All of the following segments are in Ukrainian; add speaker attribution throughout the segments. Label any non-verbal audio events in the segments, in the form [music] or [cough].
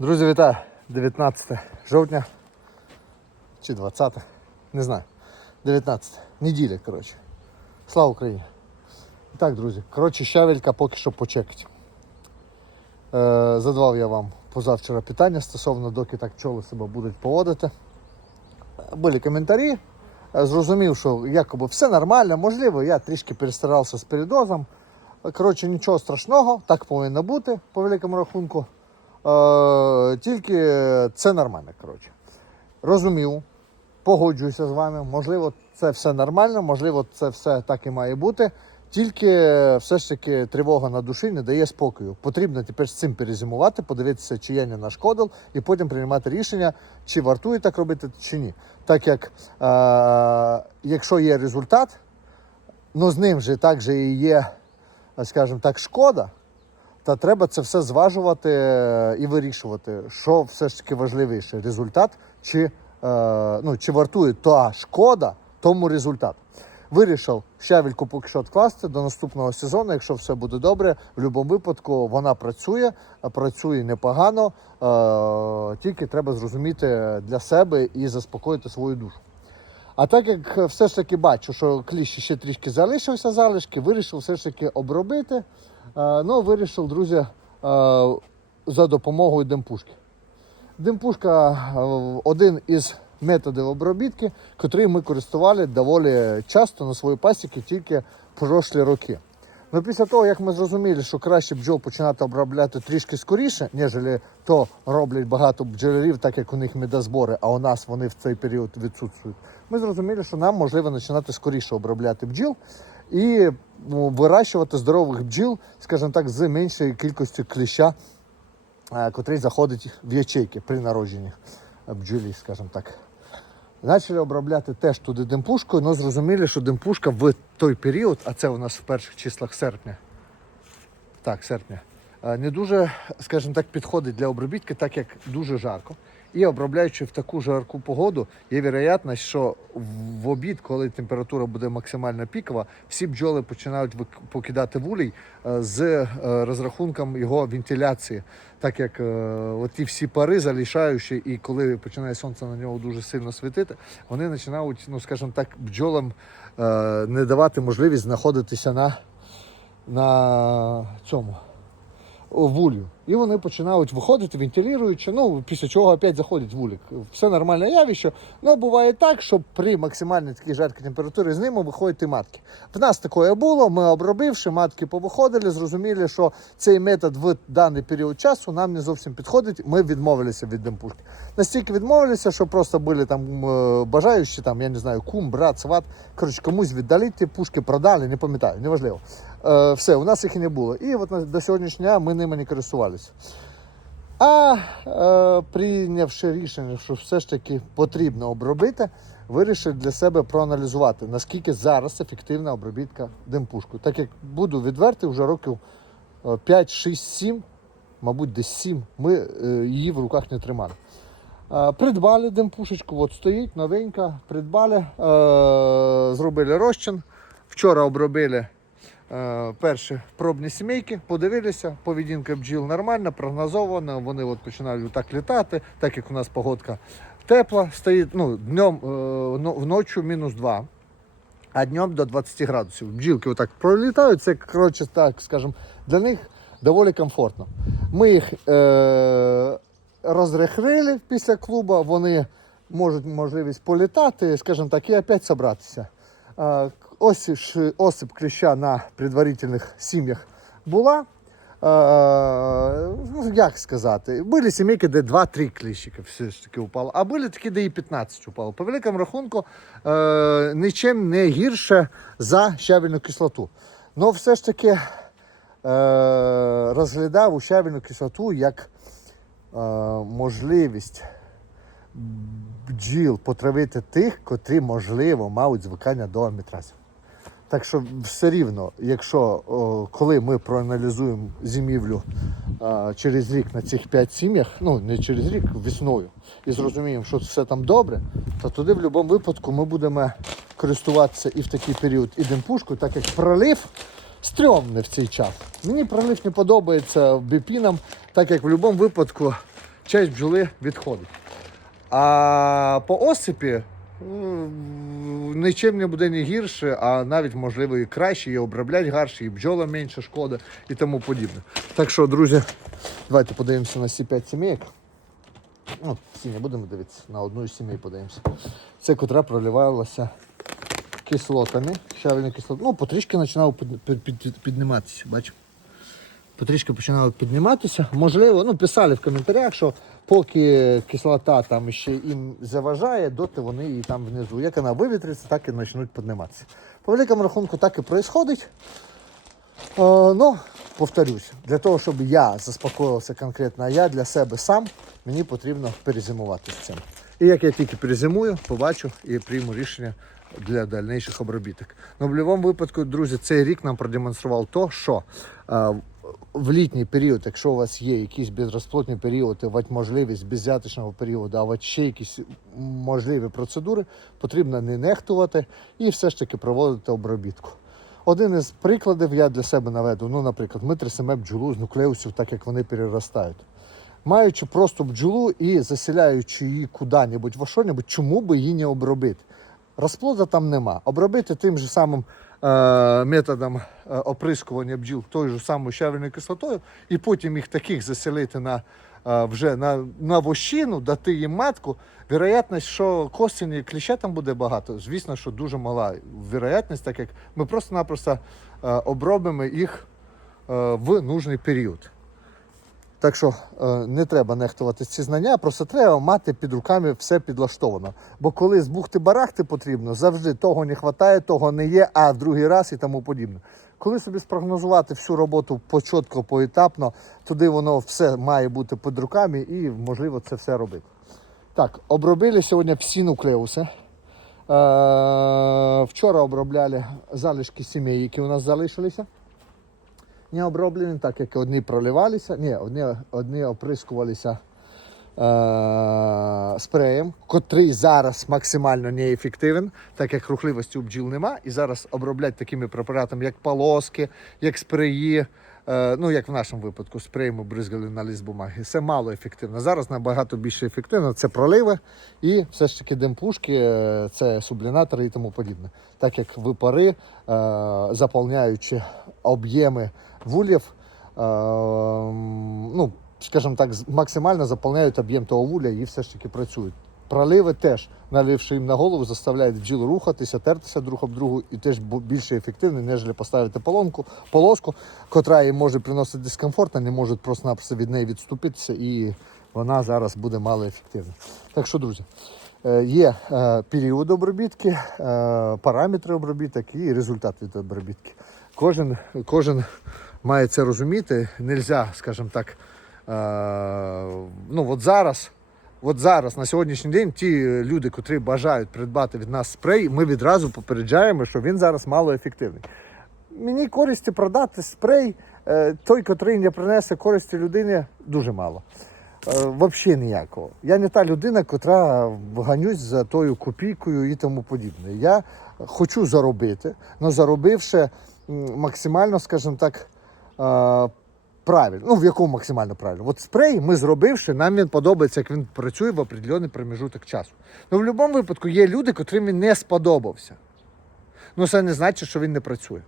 Speaker 1: Друзі, вітаю! 19 жовтня чи 20, не знаю. 19. Неділя, коротше. Слава Україні! І так, друзі, коротше, щавелька поки що почекать. Е, задавав я вам позавчора питання стосовно, доки так пчоли себе будуть поводити. Були коментарі. Е, Зрозумів, що якоби все нормально, можливо, я трішки перестарався з передозом. Коротше, нічого страшного, так повинно бути по великому рахунку. Е, тільки це нормально. коротше. Розумів, погоджуюся з вами. Можливо, це все нормально, можливо, це все так і має бути. Тільки все ж таки тривога на душі не дає спокою. Потрібно тепер з цим перезимувати, подивитися, чи я не нашкодив, і потім приймати рішення, чи вартує так робити, чи ні. Так як е, якщо є результат, ну з ним же також і є, скажімо так, шкода, та треба це все зважувати е, і вирішувати, що все ж таки важливіше: результат, чи, е, ну, чи вартує та шкода тому результат. Вирішив щавельку поки що відкласти до наступного сезону. Якщо все буде добре, в будь-якому випадку вона працює, працює непогано. Е, тільки треба зрозуміти для себе і заспокоїти свою душу. А так як все ж таки бачу, що кліщ ще трішки залишився залишки, вирішив все ж таки обробити. Е, ну, вирішив, друзі, е, за допомогою демпушки. Демпушка е, один із методів обробітки, котрий ми користували доволі часто на свої пасіки тільки прошлі роки. Ну, після того, як ми зрозуміли, що краще бджол починати обробляти трішки скоріше, ніж то роблять багато бджолярів, так як у них медозбори, а у нас вони в цей період відсутствують. Ми зрозуміли, що нам можливо починати скоріше обробляти бджіл і ну, вирощувати здорових бджіл, скажімо так, з меншою кількістю кліща, е, котрий заходить в ячейки при народженні бджолі, скажімо так. Почали обробляти теж туди демпушкою, але зрозуміли, що демпушка в той період, а це у нас в перших числах серпня, так, серпня, не дуже, скажімо так, підходить для обробітки, так як дуже жарко. І обробляючи в таку жарку погоду, є вероятність, що в обід, коли температура буде максимально пікова, всі бджоли починають покидати вулій е, з е, розрахунком його вентиляції, так як е, ті всі пари залишаючі, і коли починає сонце на нього дуже сильно світити, вони починають, ну скажімо так, бджолам е, не давати можливість знаходитися на, на цьому вулю. І вони починають виходити, вентилюючи, ну, після чого опять заходять в вулик. Все нормальне явище. Ну, буває так, що при максимальній такій жаркій температурі з ними виходять і матки. В нас таке було, ми обробивши, матки повиходили, зрозуміли, що цей метод в даний період часу нам не зовсім підходить. Ми відмовилися від демпушки. Настільки відмовилися, що просто були там е, бажаючі, там, я не знаю, кум, брат, сват. Коротше, комусь віддали ті пушки, продали, не пам'ятаю, неважливо. Е, все, у нас їх і не було. І от до сьогоднішнього дня ми ними не користувалися. А е, прийнявши рішення, що все ж таки потрібно обробити, вирішив для себе проаналізувати, наскільки зараз ефективна обробітка демпушкою. Так як буду відвертий, вже років е, 5, 6, 7, мабуть, десь 7, ми е, її в руках не тримали. Е, Придбали демпушечку, от стоїть новенька, придбали, е, зробили розчин. Вчора обробили перші пробні сімейки, подивилися, поведінка бджіл нормальна, прогнозована, вони от починають так літати, так як у нас погодка тепла, стоїть ну, днем, е, вночі мінус 2, а днем до 20 градусів. Бджілки отак пролітають, це, коротше, так, скажімо, для них доволі комфортно. Ми їх е, розрехрили після клубу, вони можуть можливість політати, скажімо так, і опять зібратися. Ось осип кліща на предварительних сім'ях була. Е, ну, як сказати, були сімейки, де 2-3 кліщика все таки упало, а були такі, де і 15 упало. По великому рахунку, е, нічим не гірше за щавельну кислоту. Ну, все ж таки е, розглядав щавельну кислоту як е, можливість бджіл потравити тих, котрі, можливо, мають звикання до амітрасів. Так що все рівно, якщо коли ми проаналізуємо зимівлю а, через рік на цих 5 сім'ях, ну не через рік, весною, і зрозуміємо, що все там добре, то туди в будь-якому випадку ми будемо користуватися і в такий період і демпушкою, так як пролив стрьомний в цей час. Мені пролив не подобається біпіном, так як в будь-якому випадку часть бджоли відходить. А по осипі нічим не буде не гірше, а навіть можливо і краще, і оброблять гарше, і бджола менше шкода і тому подібне. Так що, друзі, давайте подивимося на ці 5 сімейок. Ну, всі не будемо дивитися, на одну із сімей подивимося. Це котра проливалася кислотами, кислоти. Ну, потрішки починав під, підніматися, бачимо. Потрішки починали підніматися. Можливо, ну писали в коментарях, що поки кислота там ще їм заважає, доти вони і там внизу. Як вона вивітриться, так і почнуть підніматися. По великому рахунку так і відбувається. Ну, повторюсь, для того, щоб я заспокоївся конкретно, я для себе сам, мені потрібно перезимувати з цим. І як я тільки перезимую, побачу і прийму рішення для дальніших обробіток. Ну, в будь-якому випадку, друзі, цей рік нам продемонстрував то, що е, в літній період, якщо у вас є якісь безрозплодні періоди, от можливість беззяточного періоду, а ще якісь можливі процедури, потрібно не нехтувати і все ж таки проводити обробітку. Один із прикладів я для себе наведу. Ну, наприклад, ми трясемо бджолу з нуклеусів, так як вони переростають. Маючи просто бджолу і заселяючи її куди-небудь в що-небудь, чому би її не обробити? Розплода там нема. Обробити тим же самим методом е, оприскування бджіл тою ж самою щавельною кислотою, і потім їх таких заселити на, е, вже на, на вощину, дати їм матку. Вероятність, що костяні кліща там буде багато, звісно, що дуже мала вероятність, так як ми просто-напросто е, обробимо їх е, в нужний період. Так що е, не треба нехтувати ці знання, просто треба мати під руками все підлаштовано. Бо коли з бухти-барахти потрібно, завжди того не вистачає, того не є, а в другий раз і тому подібне. Коли собі спрогнозувати всю роботу почітко, поетапно, туди воно все має бути під руками і можливо це все робити. Так, обробили сьогодні всі нуклеуси. Е, вчора обробляли залишки сімей, які у нас залишилися не оброблені, так як одні проливалися, ні, одні, одні оприскувалися спреєм, котрий зараз максимально неефективен, так як рухливості у бджіл нема. І зараз оброблять такими препаратами, як полоски, як спреї. Е, ну, як в нашому випадку, спреєм ми бризгали на лист бумаги. Це мало ефективно. Зараз набагато більше ефективно. Це проливи і все ж таки демпушки, е, це сублінатори і тому подібне. Так як випари, е, заповняючи об'єми вулів, е, ну, скажімо так, максимально заповняють об'єм того вуля і все ж таки працюють. Проливи теж, наливши їм на голову, заставляють бджіл рухатися, тертися друг об другу і теж більше ефективні, ніж поставити полонку, полоску, котра їм може приносити дискомфорт, а не можуть просто-напросто від неї відступитися, і вона зараз буде мало ефективна. Так що, друзі, е, є е, період обробітки, е, параметри обробіток і результат від обробітки. Кожен, кожен має це розуміти. Нельзя, скажімо так, ну от зараз. От зараз, на сьогоднішній день, ті люди, котрі бажають придбати від нас спрей, ми відразу попереджаємо, що він зараз мало ефективний. Мені користі продати спрей, е, той, котрий не принесе користі людині, дуже мало. Взагалі ніякого. Я не та людина, котра ганюсь за тою копійкою і тому подібне. Я хочу заробити, але заробивши максимально, скажімо так, е, правильно. Ну, в якому максимально правильно? От спрей ми зробивши, нам він подобається, як він працює в определений проміжуток часу. Ну, в будь-якому випадку є люди, котрим він не сподобався. Ну, це не значить, що він не працює.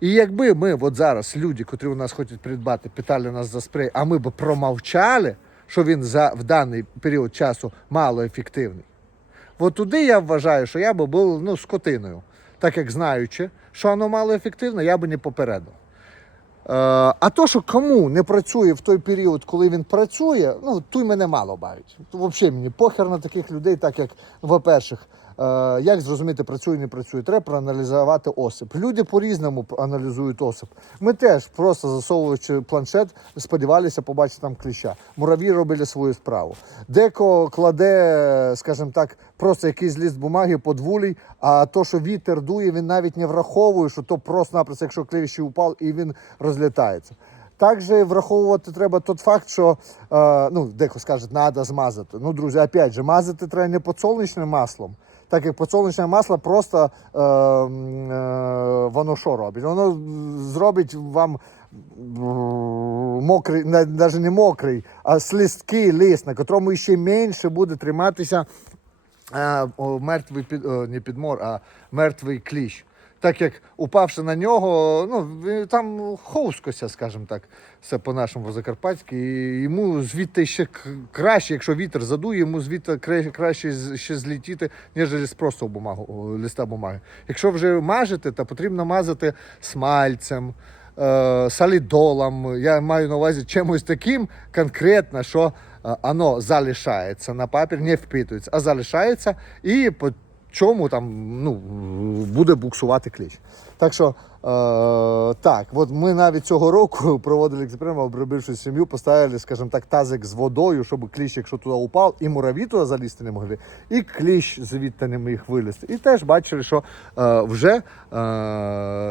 Speaker 1: І якби ми от зараз, люди, котрі у нас хочуть придбати, питали нас за спрей, а ми б промовчали, що він за, в даний період часу мало ефективний, от туди я вважаю, що я би був ну, скотиною. Так як знаючи, що воно мало ефективне, я би не попередив. Е, а то, що кому не працює в той період, коли він працює, ну той мене мало бавить. Взагалі мені похер на таких людей, так як, по-перше, е, як зрозуміти, працює, не працює, треба проаналізувати осип. Люди по-різному аналізують осип. Ми теж просто засовуючи планшет, сподівалися побачити там кліща. Мураві робили свою справу. Деко кладе, скажімо так, просто якийсь ліст бумаги під вулій, а то, що вітер дує, він навіть не враховує, що то просто-напросто, якщо кліщ упав, і він розлітається. Також враховувати треба той факт, що е, ну, дехто скаже, треба змазати. Ну, друзі, опять же, мазати треба не подсолнечним маслом, так як подсолнечне масло просто е, е, воно що робить? Воно зробить вам мокрий, навіть не мокрий, а слісткий ліс, на котрому ще менше буде триматися е, мертвий під, о, не підмор, а мертвий кліщ. Так як упавши на нього, ну там ховскося, скажімо так, все по-нашому Закарпатськи. І йому звідти ще краще, якщо вітер задує, йому звідти краще ще злетіти, ніж просто бумагу, листа бумаги. Якщо вже мажете, то потрібно мазати смальцем, е, солідолом. Я маю на увазі чимось таким конкретно, що е, воно залишається на папір, не впитується, а залишається і чому там ну, буде буксувати кліщ. Так що, е, так, от ми навіть цього року [laughs] проводили експеримент, обробивши сім'ю, поставили, скажімо так, тазик з водою, щоб кліщ, якщо туди упав, і мураві туди залізти не могли, і кліщ звідти не міг вилізти. І теж бачили, що е, вже е,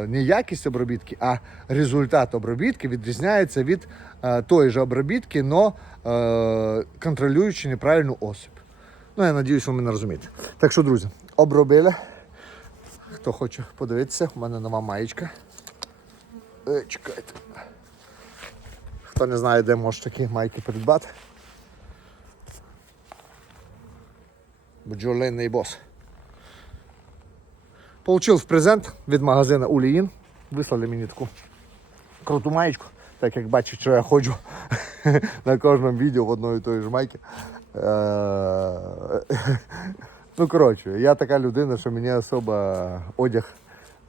Speaker 1: не якість обробітки, а результат обробітки відрізняється від е, тої ж обробітки, но е, контролюючи неправильну осип. Ну, я надіюсь, ви мене розумієте. Так що, друзі, обробили. Хто хоче подивитися, у мене нова маєчка. Е, чекайте. Хто не знає, де може такі майки придбати. Бджолиний бос. Получив в презент від магазину Уліїн. Вислали мені таку круту маєчку. Так як бачите, що я ходжу [laughs] на кожному відео в одної і тої ж майки. Е, [laughs] Ну, коротше, я така людина, що мені особо одяг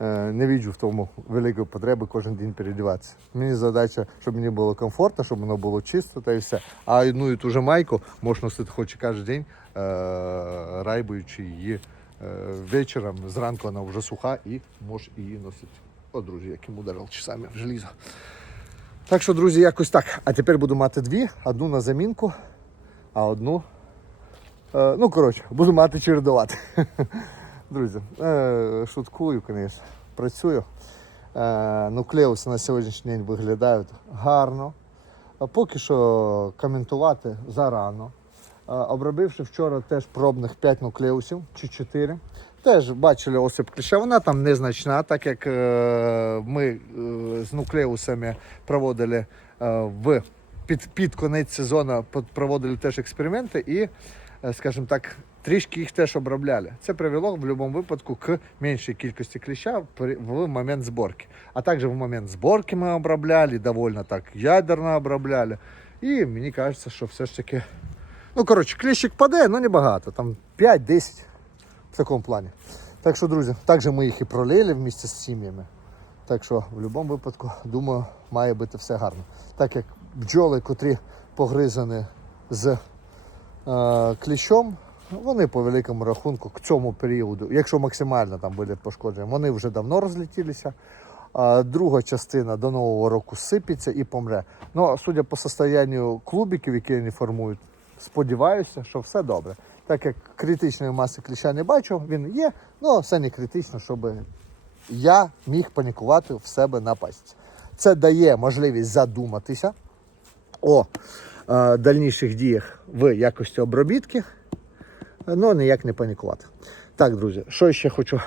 Speaker 1: е, не відчу в тому великої потреби кожен день переодіватися. Мені задача, щоб мені було комфортно, щоб воно було чисто та і все. А одну і ту же майку можна носити хоч і кожен день, е, райбуючи її вечором. Зранку вона вже суха і можеш її носити. О, друзі, яким ударив часами в желізо. Так що, друзі, якось так. А тепер буду мати дві: одну на замінку, а одну. Е, ну, коротше, буду мати чередувати. [laughs] Друзі, е, шуткую, звісно. Працюю. Е, нуклеуси на сьогоднішній день виглядають гарно. Поки що коментувати зарано. Обробивши вчора теж пробних 5 нуклеусів чи 4. Теж бачили осип кліща. Вона там незначна, так як ми з нуклеусами проводили в під, під конець сезону проводили теж експерименти і, е, скажімо так, трішки їх теж обробляли. Це привело в будь-якому випадку к меншій кількості кліща в момент зборки. А також в момент зборки ми обробляли, довольно так ядерно обробляли. І мені кажеться, що все ж таки. Ну, коротше, кліщик паде, але небагато, там 5-10 в такому плані. Так що, друзі, також ми їх і пролили вместе з сім'ями. Так що в будь-якому випадку, думаю, має бути все гарно. Так як бджоли, котрі погризані з е, кліщом, вони по великому рахунку к цьому періоду, якщо максимально там були пошкоджені, вони вже давно розлетілися. А друга частина до нового року сипеться і помре. Ну, судя по состоянню клубиків, які вони формують, сподіваюся, що все добре. Так як критичної маси кліща не бачу, він є, але все не критично, щоб я міг панікувати в себе на пасіці. Це дає можливість задуматися о е, дальніших діях в якості обробітки, але ніяк не панікувати. Так, друзі, що ще хочу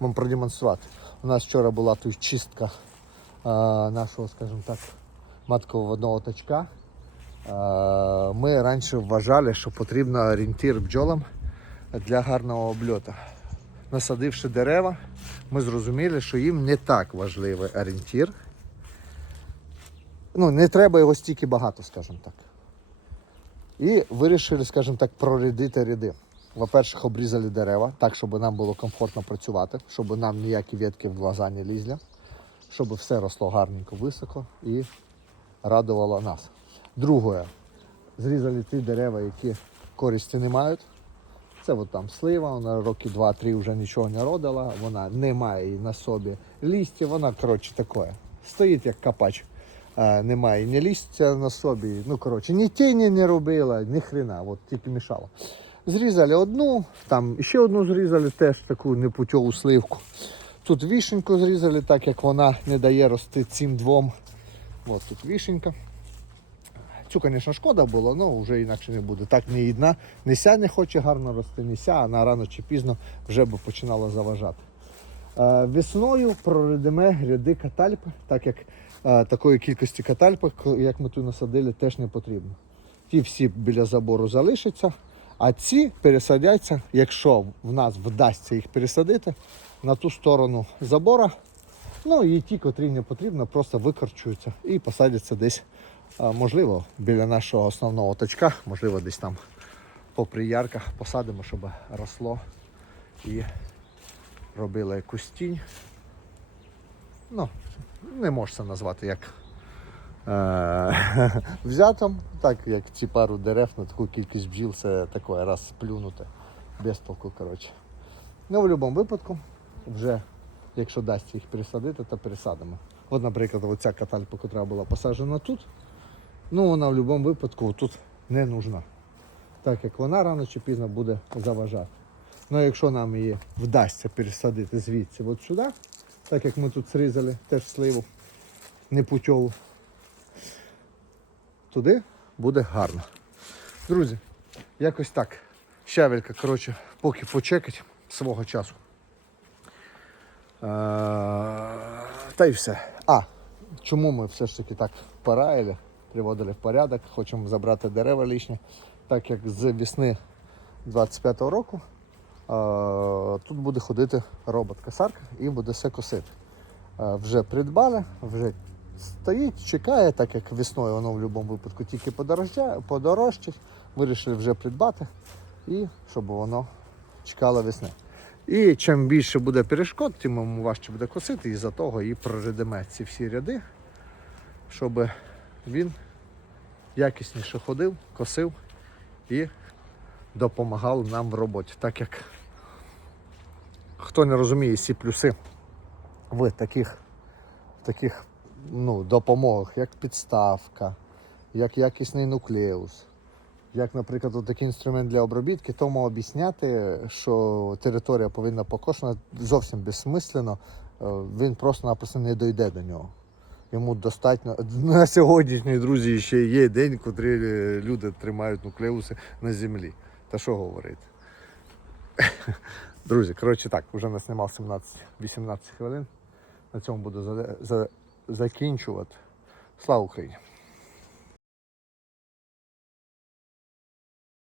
Speaker 1: вам продемонструвати. У нас вчора була тут чистка е, нашого, скажімо так, маткового точка. Е, Ми раніше вважали, що потрібен орієнтир бджолам для гарного обльоту. Насадивши дерева, ми зрозуміли, що їм не так важливий орієнтір. Ну, не треба його стільки багато, скажімо так. І вирішили, скажімо так, прорядити ряди. По-перше, обрізали дерева, так, щоб нам було комфортно працювати, щоб нам ніякі ветки в глаза не лізли, щоб все росло гарненько високо і радувало нас. Друге, зрізали ті дерева, які користі не мають. Це от там слива, вона роки 2-3 вже нічого не родила, вона не має на собі лістя, вона, коротше, таке. Стоїть як капач. А, немає ні лістя на собі. Ну, коротше, ні тіні не робила, ні хрена, от тільки мішала. Зрізали одну, там ще одну зрізали, теж таку непутьову сливку. Тут вішеньку зрізали, так як вона не дає рости цим двом. От тут вішенька. Цю, звісно, шкода було, але вже інакше не буде. Так ні одна, не ся не хоче гарно рости, не ся, вона рано чи пізно вже би починала заважати. Е, Весною проридимо ряди катальпи, так як е, такої кількості катальпи, к- як ми тут насадили, теж не потрібно. Ті всі біля забору залишаться, а ці пересадяться, якщо в нас вдасться їх пересадити, на ту сторону забора. Ну і ті, котрі не потрібно, просто викорчуються і посадяться десь, можливо, біля нашого основного точка, можливо, десь там попри ярках посадимо, щоб росло і робило якусь тінь. Ну, не можна назвати як е- [laughs] взятом, так як ці пару дерев на таку кількість бджіл, це таке раз плюнути без толку, коротше. Ну, в будь-якому випадку, вже якщо дасть їх пересадити, то пересадимо. От, наприклад, оця катальпа, яка була посаджена тут, ну вона в будь-якому випадку тут не нужна. Так як вона рано чи пізно буде заважати. Ну якщо нам її вдасться пересадити звідси от сюди, так як ми тут срізали теж сливу непутьову, туди буде гарно. Друзі, якось так. Щавелька, коротше, поки почекать свого часу. Е, Та й все. А, чому ми все ж таки так пораїли, приводили в порядок, хочемо забрати дерева лишні, так як з весни 25-го року тут буде ходити робот-косарка і буде все косити. Вже придбали, вже стоїть, чекає, так як весною воно в будь-якому випадку тільки подорожчить. Вирішили вже придбати і щоб воно чекало весни. І чим більше буде перешкод, тим важче буде косити, і за того і проридимо ці всі ряди, щоб він якісніше ходив, косив і допомагав нам в роботі. Так як хто не розуміє всі плюси в таких, таких ну, допомогах, як підставка, як якісний нуклеус, як, наприклад, такий інструмент для обробітки, тому об'ясняти, що територія повинна покошена зовсім безсмислено, е, він просто-напросто не дойде до нього. Йому достатньо [laughs] на сьогоднішній друзі ще є день, котрі е, люди тримають нуклеуси на землі. Та що говорити? [laughs] Друзі, коротше так, вже наснімав 17-18 хвилин. На цьому буду за, за, закінчувати. Слава Україні!